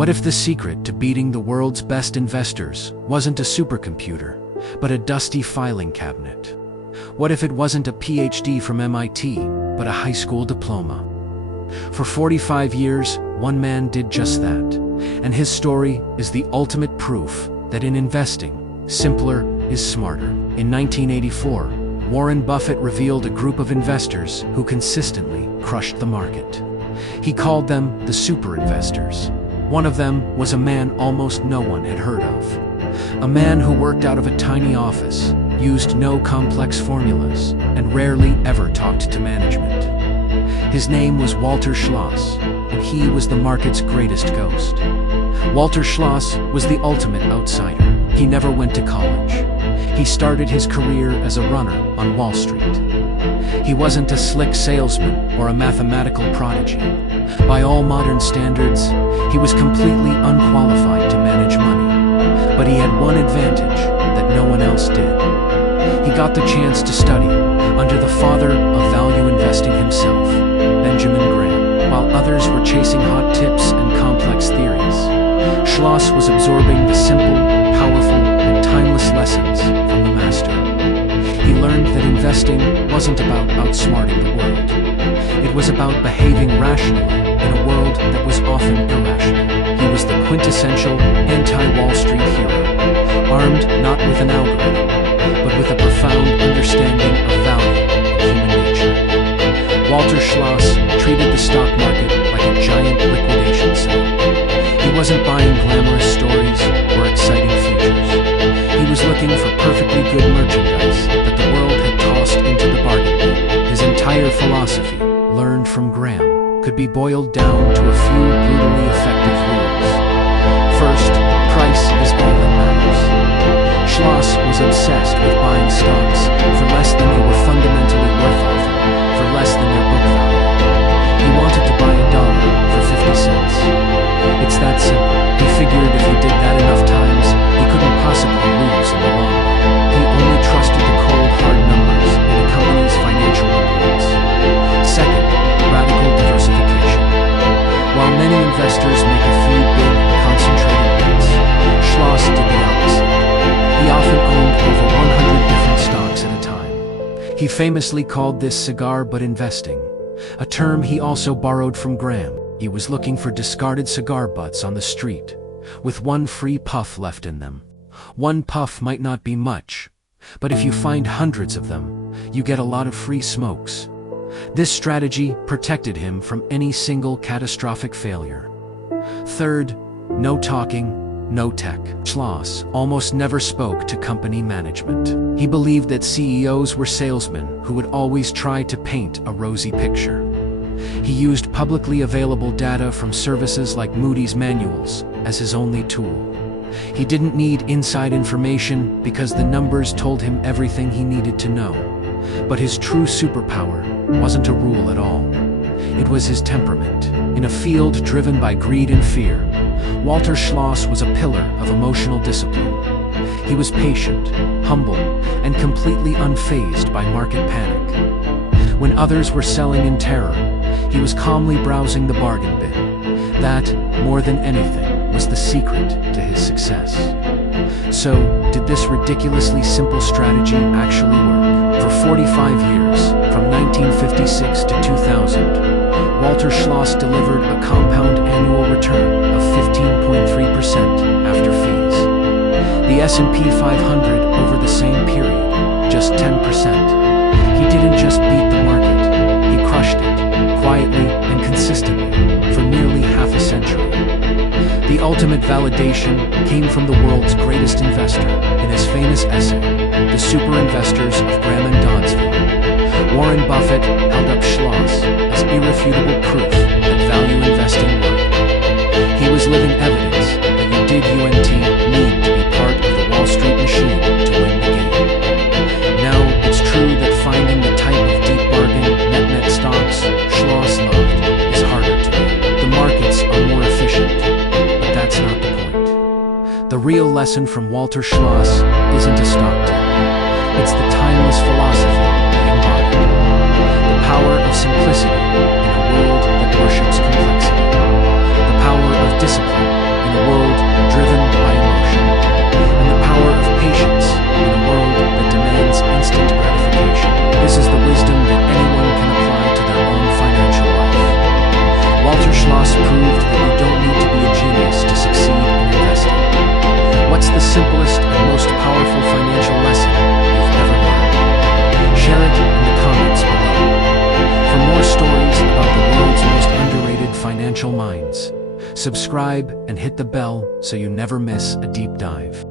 What if the secret to beating the world's best investors wasn't a supercomputer, but a dusty filing cabinet? What if it wasn't a PhD from MIT, but a high school diploma? For 45 years, one man did just that, and his story is the ultimate proof that in investing, simpler is smarter. In 1984, Warren Buffett revealed a group of investors who consistently crushed the market. He called them the Superinvestors. One of them was a man almost no one had heard of. A man who worked out of a tiny office, used no complex formulas, and rarely ever talked to management. His name was Walter Schloss, and he was the market's greatest ghost. Walter Schloss was the ultimate outsider. He never went to college. He started his career as a runner on Wall Street. He wasn't a slick salesman or a mathematical prodigy. By all modern standards, he was completely unqualified to manage money. But he had one advantage that no one else did. He got the chance to study under the father of value investing himself, Benjamin Graham. While others were chasing hot tips and complex theories, Schloss was absorbing the simple, powerful, and timeless lessons from the master. He learned that investing wasn't about outsmarting the world. It was about behaving rationally in a world that was often irrational. He was the quintessential anti-Wall Street hero, armed not with an algorithm, but with a profound understanding of value and human nature. Walter Schloss treated the stock market like a giant liquidation sale. He wasn't buying glamorous stories or exciting futures. He was looking for perfectly good merchandise that the world had tossed into the bargain bin. His entire philosophy, learned from Graham, could be boiled down to a few brutally effective rules. First, price is all that matters. Schloss was obsessed with buying stocks for less than they were fundamentally worth, often for less than their book value. He wanted to buy $1 for 50 cents. It's that simple. He figured if he did that enough times, he couldn't possibly lose in the long run. He only trusted the cold, hard numbers in a company's financial reports. Second, radical diversification. While many investors make a few big, concentrated bets, Schloss did the opposite. He often owned over 100 different stocks at a time. He famously called this cigar but investing, a term he also borrowed from Graham. He was looking for discarded cigar butts on the street, with one free puff left in them. One puff might not be much, but if you find hundreds of them, you get a lot of free smokes. This strategy protected him from any single catastrophic failure. Third, no talking, no tech. Schloss almost never spoke to company management. He believed that CEOs were salesmen who would always try to paint a rosy picture. He used publicly available data from services like Moody's manuals as his only tool. He didn't need inside information because the numbers told him everything he needed to know. But his true superpower wasn't a rule at all. It was his temperament. In a field driven by greed and fear, Walter Schloss was a pillar of emotional discipline. He was patient, humble, and completely unfazed by market panic. When others were selling in terror, he was calmly browsing the bargain bin. That, more than anything, was the secret to his success. So, did this ridiculously simple strategy actually work? For 45 years, from 1956 to 2000, Walter Schloss delivered a compound annual return of 15.3% after fees. The S&P 500 over the same period, just 10%. He didn't just beat the market, he crushed it, quietly and consistently, for nearly half a century. The ultimate validation came from the world's greatest investor in his famous essay, The Superinvestors of Graham and Donsville. Warren Buffett held up Schloss as irrefutable proof that value investing worked. He was living evidence that you did need to be part of the Wall Street machine to win the game. Now, it's true that finding the type of deep bargain net stocks Schloss loved is harder today. The markets are more efficient, but that's not the point. The real lesson from Walter Schloss isn't a stock tip. It's the timeless philosophy he embodied. The power of simplicity in a world that worships complexity. The power of discipline financial minds. Subscribe and hit the bell so you never miss a deep dive.